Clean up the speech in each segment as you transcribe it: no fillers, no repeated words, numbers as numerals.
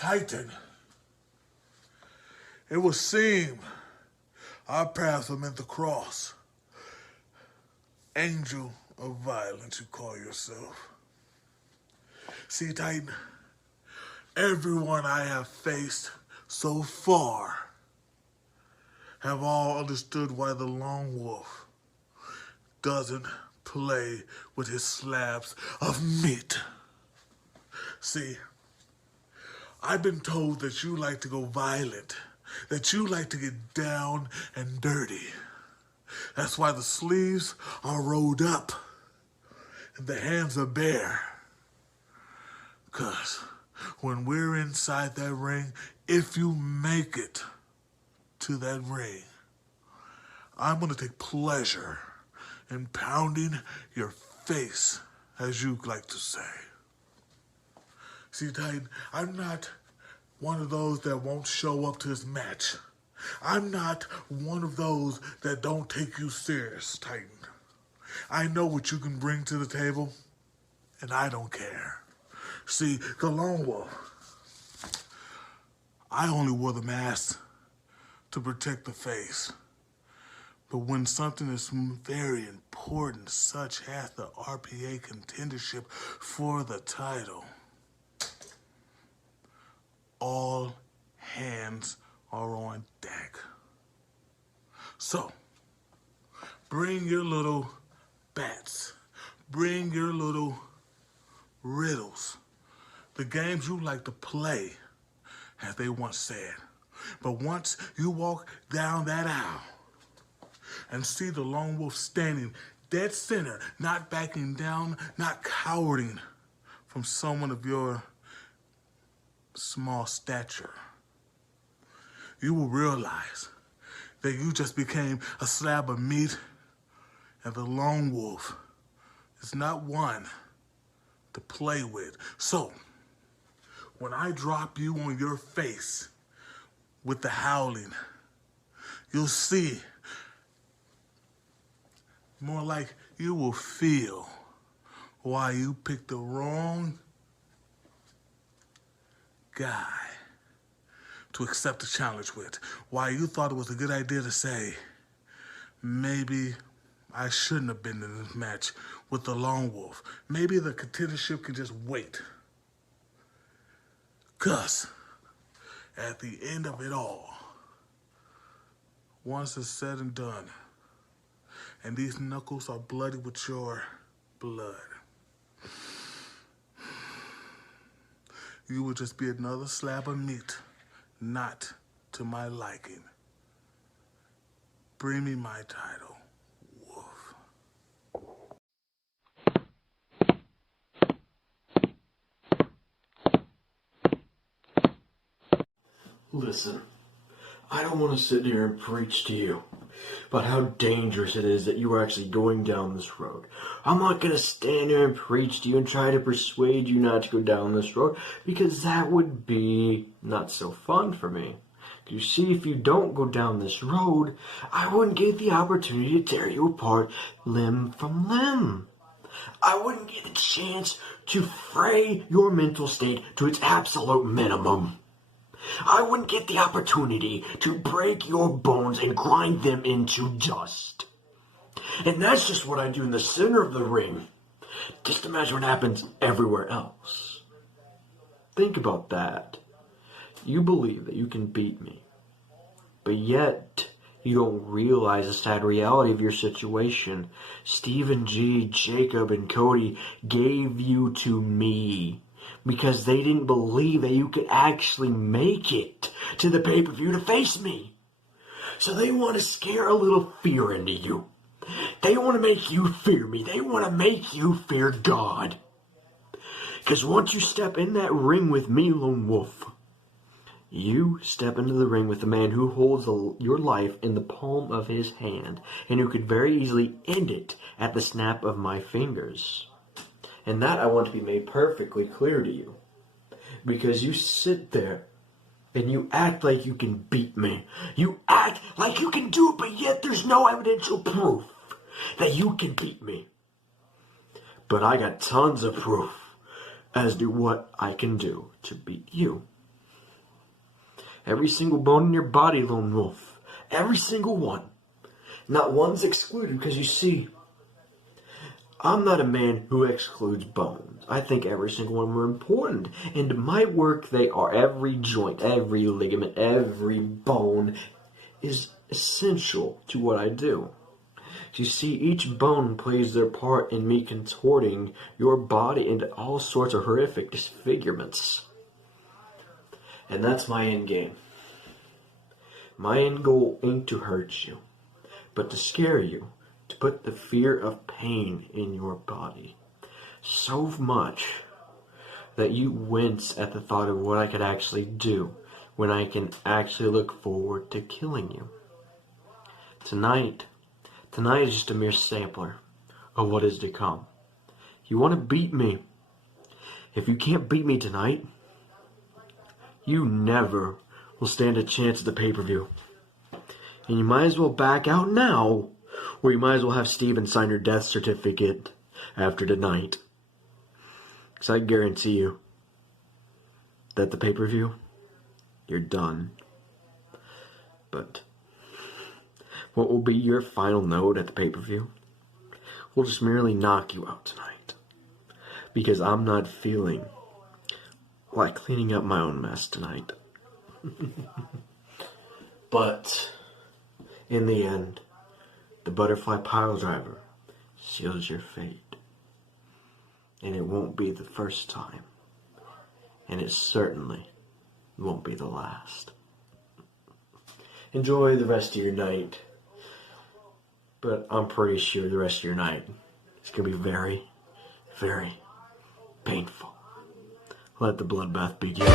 Titan, it would seem our paths are meant to cross. Angel of violence, you call yourself. See, Titan, everyone I have faced so far have all understood why the lone wolf doesn't play with his slabs of meat. See, I've been told that you like to go violent, that you like to get down and dirty. That's why the sleeves are rolled up and the hands are bare. 'Cause when we're inside that ring, if you make it to that ring, I'm gonna take pleasure in pounding your face, as you like to say. See, Titan, I'm not one of those that won't show up to his match. I'm not one of those that don't take you serious, Titan. I know what you can bring to the table, and I don't care. See, the lone wolf, I only wore the mask to protect the face. But when something is very important, such as the RPA contendership for the title, all hands are on deck. So, bring your little bats, bring your little riddles, the games you like to play, as they once said. But once you walk down that aisle and see the lone wolf standing dead center, not backing down, not cowering from someone of your small stature, you will realize that you just became a slab of meat, and the lone wolf is not one to play with. So, when I drop you on your face with the howling, you'll see, more like you will feel why you picked the wrong guy to accept the challenge with. Why you thought it was a good idea to say, maybe I shouldn't have been in this match with the lone wolf. Maybe the contendership can just wait. 'Cause at the end of it all, once it's said and done, and these knuckles are bloody with your blood, you will just be another slab of meat, not to my liking. Bring me my title, Wolf. Listen, I don't want to sit here and preach to you about how dangerous it is that you are actually going down this road. I'm not going to stand here and preach to you and try to persuade you not to go down this road, because that would be not so fun for me. You see, if you don't go down this road, I wouldn't get the opportunity to tear you apart limb from limb. I wouldn't get the chance to fray your mental state to its absolute minimum. I wouldn't get the opportunity to break your bones and grind them into dust. And that's just what I do in the center of the ring. Just imagine what happens everywhere else. Think about that. You believe that you can beat me, but yet you don't realize the sad reality of your situation. Stephen G, Jacob, and Cody gave you to me because they didn't believe that you could actually make it to the pay-per-view to face me. So they want to scare a little fear into you. They want to make you fear me. They want to make you fear God. Because once you step in that ring with me, Lone Wolf, you step into the ring with the man who holds your life in the palm of his hand, and who could very easily end it at the snap of my fingers. And that I want to be made perfectly clear to you. Because you sit there and you act like you can beat me. You act like you can do it, but yet there's no evidential proof that you can beat me. But I got tons of proof as to what I can do to beat you. Every single bone in your body, Lone Wolf. Every single one. Not one's excluded, because you see, I'm not a man who excludes bones. I think every single one are important. And my work, they are. Every joint, every ligament, every bone is essential to what I do. You see, each bone plays their part in me contorting your body into all sorts of horrific disfigurements. And that's my end game. My end goal ain't to hurt you, but to scare you, to put the fear of pain in your body so much that you wince at the thought of what I could actually do when I can actually look forward to killing you. Tonight is just a mere sampler of what is to come. You want to beat me. If you can't beat me tonight, you never will stand a chance at the pay-per-view. And you might as well back out now, or you might as well have Steven sign your death certificate after tonight. Because I guarantee you that the pay-per-view, you're done. But what will be your final note at the pay-per-view will just merely knock you out tonight. Because I'm not feeling like cleaning up my own mess tonight. But in the end, the butterfly pile driver seals your fate. And it won't be the first time. And it certainly won't be the last. Enjoy the rest of your night. But I'm pretty sure the rest of your night is going to be very, very painful. Let the bloodbath begin.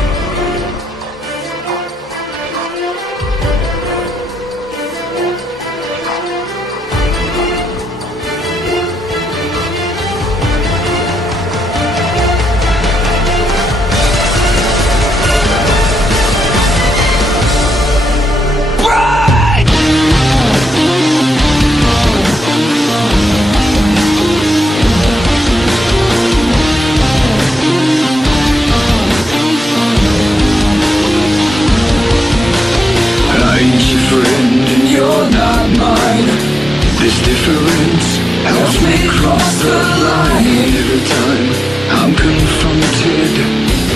This difference helps me cross the line. Every time I'm confronted,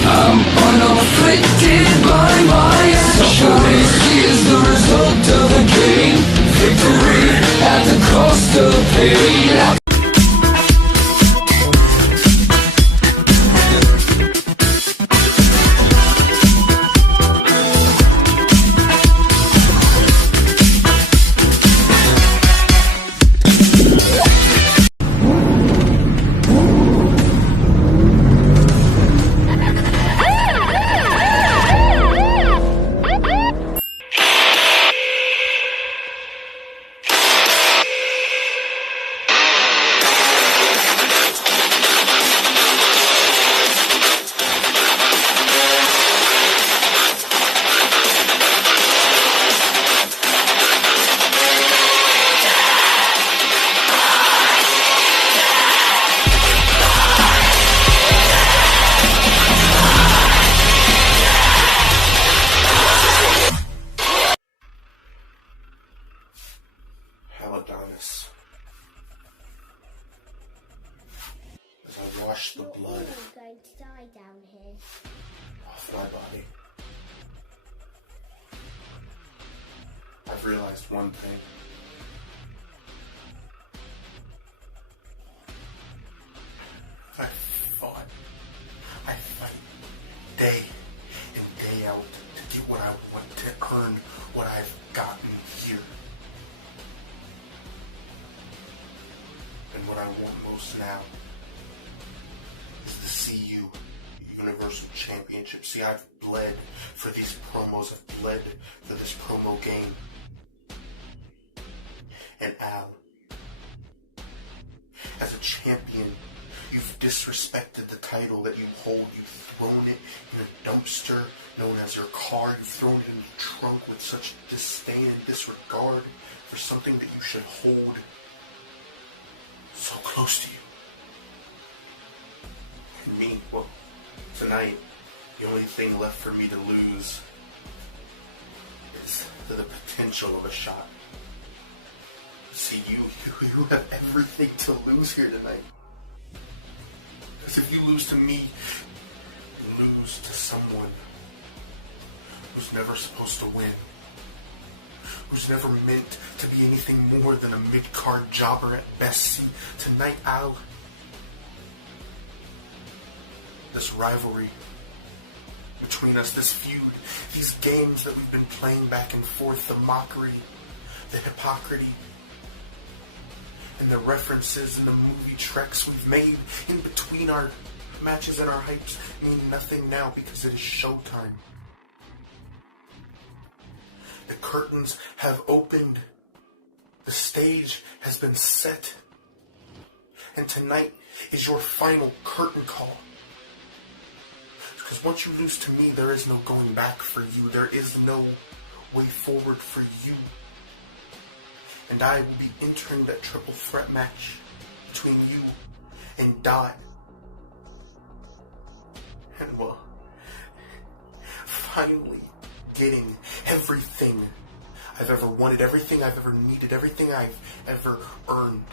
I'm unafflicted by my actions. Is the result of a game, victory at the cost of pain. Adonis. As I wash the blood I'm going to die down here. off my body, I've realized one thing. I fight day in, day out to get what I want, to earn what I've gotten here. And what I want most now is the CU Universal Championship. See, I've bled for these promos. I've bled for this promo game. And Al, as a champion, you've disrespected the title that you hold. You've thrown it in a dumpster known as your car. You've thrown it in the trunk with such disdain and disregard for something that you should hold so close to you. And me, well, tonight, the only thing left for me to lose to the potential of a shot. See, you have everything to lose here tonight. Because if you lose to me, you lose to someone who's never supposed to win. Who's never meant to be anything more than a mid-card jobber at best. See, tonight this rivalry between us, this feud, these games that we've been playing back and forth, the mockery, the hypocrisy, and the references and the movie treks we've made in between our matches and our hypes mean nothing now because it is showtime. The curtains have opened. The stage has been set. And tonight is your final curtain call. Because once you lose to me, there is no going back for you. There is no way forward for you. And I will be entering that triple threat match between you and Dot. And well, finally getting everything I've ever wanted, everything I've ever needed, everything I've ever earned.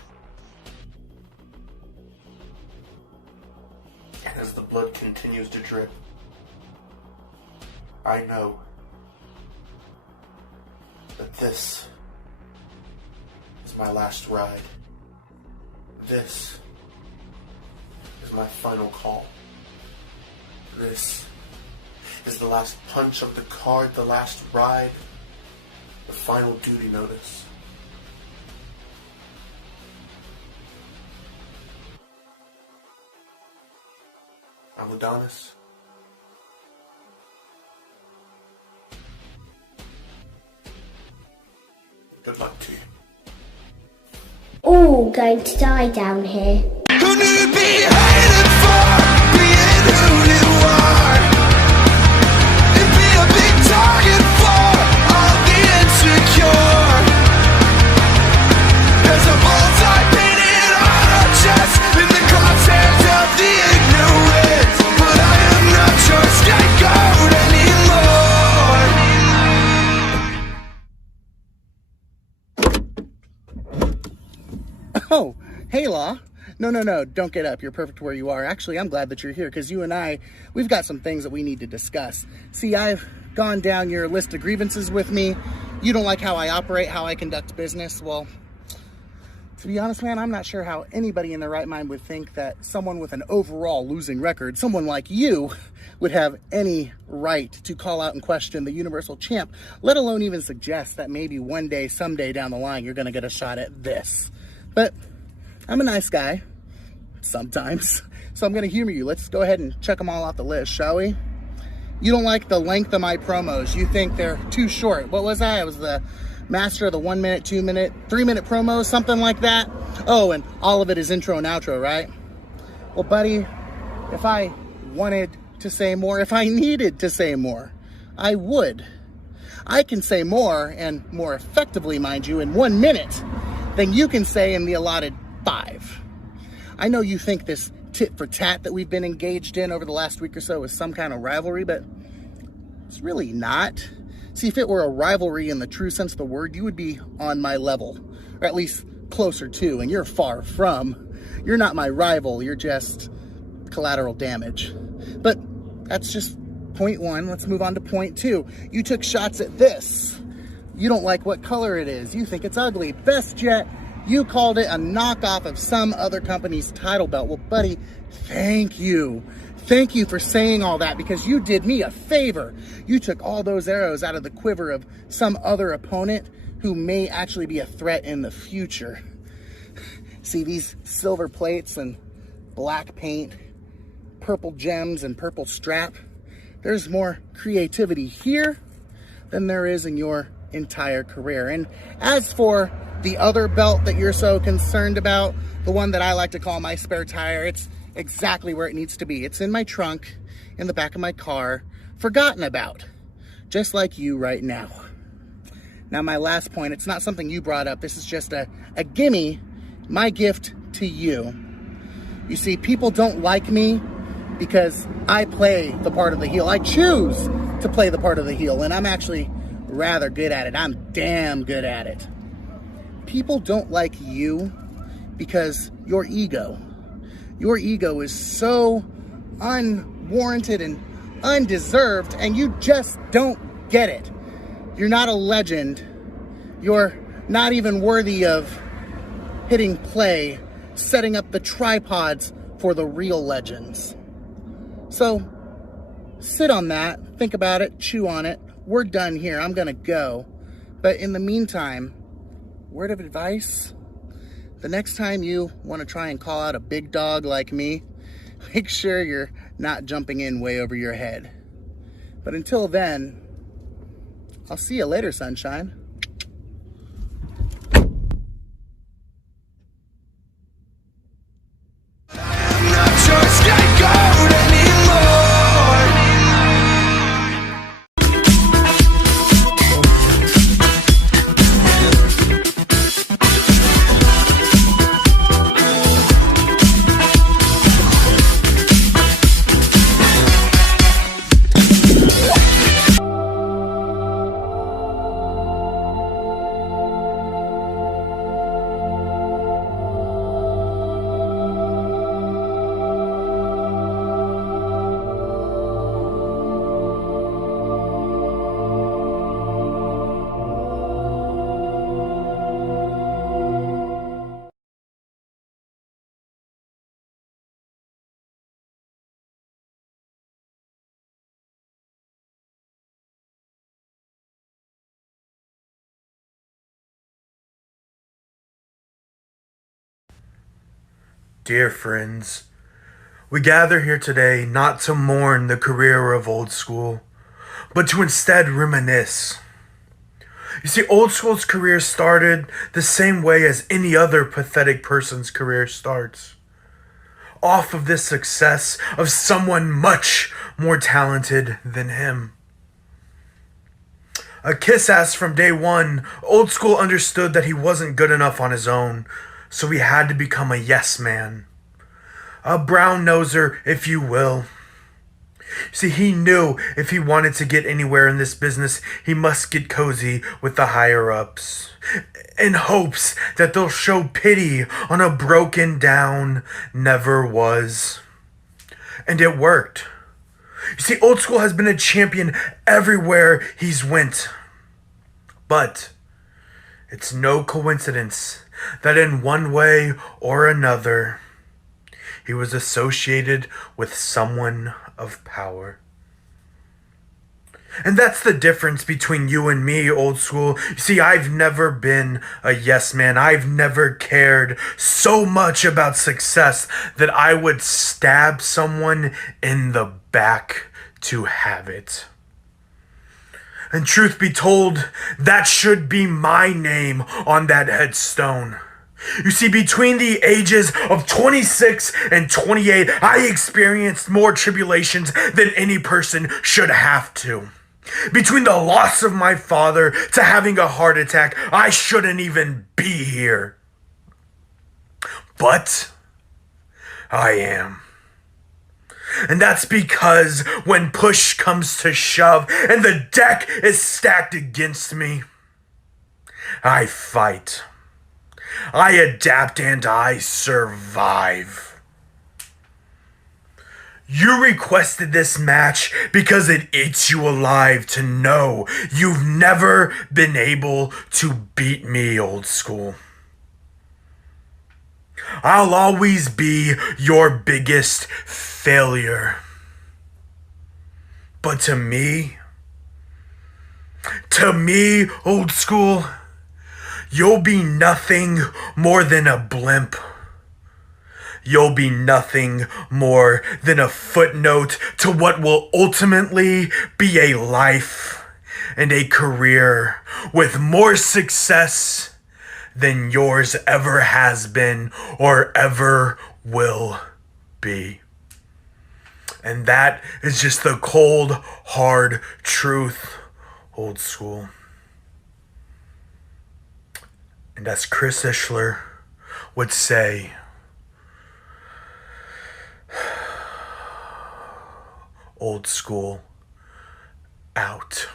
And as the blood continues to drip, I know that this is my last ride. This is my final call. This is the last punch of the card, the last ride, the final duty notice. I'm Adonis. Good luck to you. All going to die down here. Who knew to be hated for being who you are? And be a big target for all the insecure. There's a bullseye painted on our chest in the crosshairs of the ignorant. But I am not your scapegoat anymore. Oh, hey, Law. No, don't get up. You're perfect where you are. Actually, I'm glad that you're here because you and I, we've got some things that we need to discuss. See, I've gone down your list of grievances with me. You don't like how I operate, how I conduct business. Well, to be honest, man, I'm not sure how anybody in their right mind would think that someone with an overall losing record, someone like you, would have any right to call out and question the Universal Champ, let alone even suggest that maybe one day, someday down the line, you're going to get a shot at this. But I'm a nice guy, sometimes, so I'm going to humor you. Let's go ahead and check them all off the list, shall we? You don't like the length of my promos. You think they're too short. What was I? I was the master of the 1 minute, 2 minute, 3 minute promos, something like that. Oh, and all of it is intro and outro, right? Well, buddy, if I wanted to say more, if I needed to say more, I would. I can say more, and more effectively, mind you, in 1 minute than you can say in the allotted 5. I know you think this tit for tat that we've been engaged in over the last week or so is some kind of rivalry, but it's really not. See, if it were a rivalry in the true sense of the word, you would be on my level, or at least closer to, and you're far from. You're not my rival, you're just collateral damage. But that's just point 1. Let's move on to point 2. You took shots at this. You don't like what color it is. You think it's ugly. Best yet, you called it a knockoff of some other company's title belt. Well, buddy, thank you. Thank you for saying all that because you did me a favor. You took all those arrows out of the quiver of some other opponent who may actually be a threat in the future. See these silver plates and black paint, purple gems and purple strap? There's more creativity here than there is in your entire career. And as for the other belt that you're so concerned about, the one that I like to call my spare tire, it's exactly where it needs to be. It's in my trunk, in the back of my car, forgotten about, just like you right now. Now, my last point, it's not something you brought up. This is just a gimme, my gift to you. You see, people don't like me because I play the part of the heel. I choose to play the part of the heel, and I'm actually rather good at it. I'm damn good at it. People don't like you because your ego is so unwarranted and undeserved, and you just don't get it. You're not a legend. You're not even worthy of hitting play, setting up the tripods for the real legends. So sit on that, think about it, chew on it. We're done here. I'm gonna go. But in the meantime, word of advice, the next time you want to try and call out a big dog like me, make sure you're not jumping in way over your head. But until then, I'll see you later, sunshine. Dear friends, we gather here today not to mourn the career of Old School, but to instead reminisce. You see, Old School's career started the same way as any other pathetic person's career starts. Off of this success of someone much more talented than him. A kiss-ass from day one, Old School understood that he wasn't good enough on his own, so he had to become a yes man. A brown-noser, if you will. See, he knew if he wanted to get anywhere in this business, he must get cozy with the higher-ups, in hopes that they'll show pity on a broken down never was. And it worked. You see, Old School has been a champion everywhere he's went. But it's no coincidence that in one way or another, he was associated with someone of power. And that's the difference between you and me, Old School. You see, I've never been a yes man. I've never cared so much about success that I would stab someone in the back to have it. And truth be told, that should be my name on that headstone. You see, between the ages of 26 and 28, I experienced more tribulations than any person should have to. Between the loss of my father to having a heart attack, I shouldn't even be here. But I am. And that's because when push comes to shove and the deck is stacked against me, I fight. I adapt and I survive. You requested this match because it eats you alive to know you've never been able to beat me, Old School. I'll always be your biggest failure. But to me, Old School, you'll be nothing more than a blimp. You'll be nothing more than a footnote to what will ultimately be a life and a career with more success than yours ever has been or ever will be. And that is just the cold, hard truth, Old School. And as Chris Ishler would say, Old School out.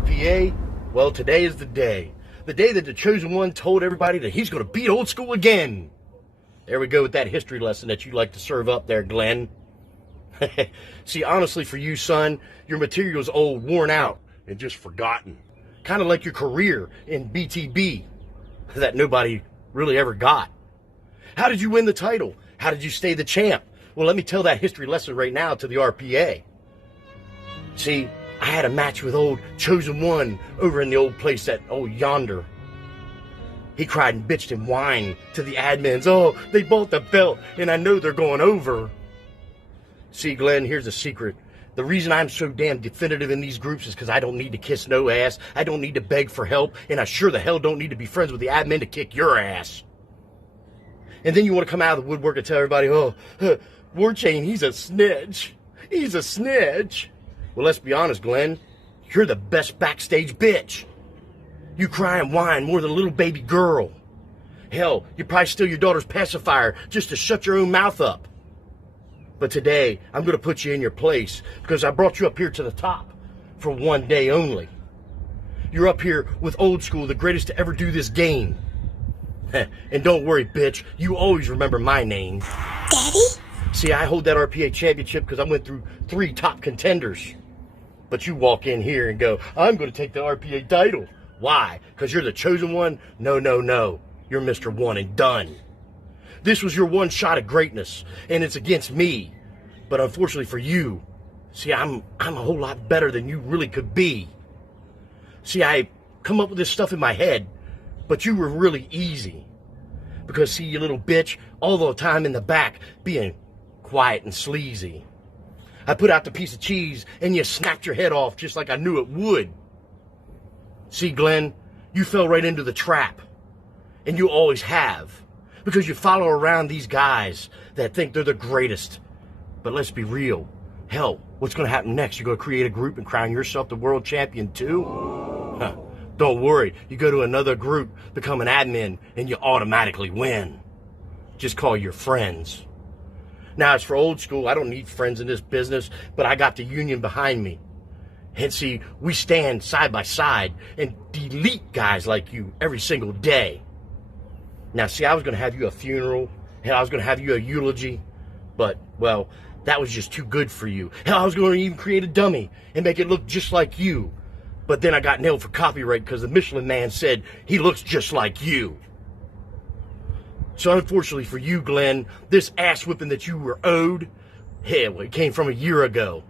RPA? Well, today is the day. The day that the Chosen One told everybody that he's going to beat Old School again. There we go with that history lesson that you like to serve up there, Glenn. See, honestly, for you, son, your material's old, worn out, and just forgotten. Kind of like your career in BTB that nobody really ever got. How did you win the title? How did you stay the champ? Well, let me tell that history lesson right now to the RPA. See, I had a match with old Chosen One over in the old place at old yonder. He cried and bitched and whined to the admins. Oh, they bought the belt, and I know they're going over. See, Glenn, here's the secret. The reason I'm so damn definitive in these groups is because I don't need to kiss no ass. I don't need to beg for help, and I sure the hell don't need to be friends with the admin to kick your ass. And then you want to come out of the woodwork and tell everybody, oh, Warchain, he's a snitch. He's a snitch. Well, let's be honest, Glenn. You're the best backstage bitch. You cry and whine more than a little baby girl. Hell, you probably steal your daughter's pacifier just to shut your own mouth up. But today, I'm going to put you in your place because I brought you up here to the top for one day only. You're up here with Old School, the greatest to ever do this game. And don't worry, bitch, you always remember my name. Daddy? See, I hold that RPA championship because I went through 3 top contenders. But you walk in here and go, I'm going to take the RPA title. Why? Because you're the Chosen One? No, no, no. You're Mr. One and done. This was your one shot at greatness, and it's against me. But unfortunately for you, see, I'm a whole lot better than you really could be. See, I come up with this stuff in my head, but you were really easy. Because, see, you little bitch, all the time in the back, being quiet and sleazy. I put out the piece of cheese, and you snapped your head off just like I knew it would. See, Glenn, you fell right into the trap. And you always have. Because you follow around these guys that think they're the greatest. But let's be real. Hell, what's going to happen next? You're going to create a group and crown yourself the world champion too? Huh. Don't worry. You go to another group, become an admin, and you automatically win. Just call your friends. Now, as for Old School, I don't need friends in this business, but I got the union behind me. And see, we stand side by side and delete guys like you every single day. Now, see, I was going to have you a funeral. Hell, I was going to have you a eulogy. But, well, that was just too good for you. Hell, I was going to even create a dummy and make it look just like you. But then I got nailed for copyright because the Michelin Man said he looks just like you. So unfortunately for you, Glenn, this ass whipping that you were owed, hell, it came from a year ago.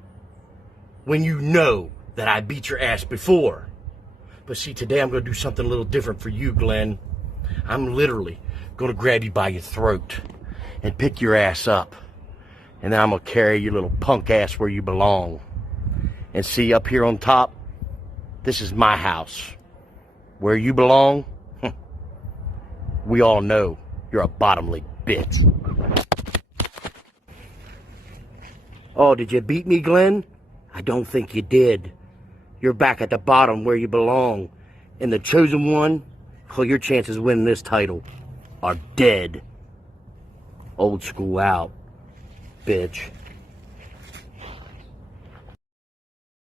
When you know that I beat your ass before. But see, today I'm going to do something a little different for you, Glenn. I'm literally going to grab you by your throat and pick your ass up. And then I'm going to carry your little punk ass where you belong. And see, up here on top, this is my house. Where you belong, we all know you're a bottomly bitch. Oh, did you beat me, Glenn? I don't think you did. You're back at the bottom where you belong. And the Chosen One, well, your chances of winning this title are dead. Old School out, bitch.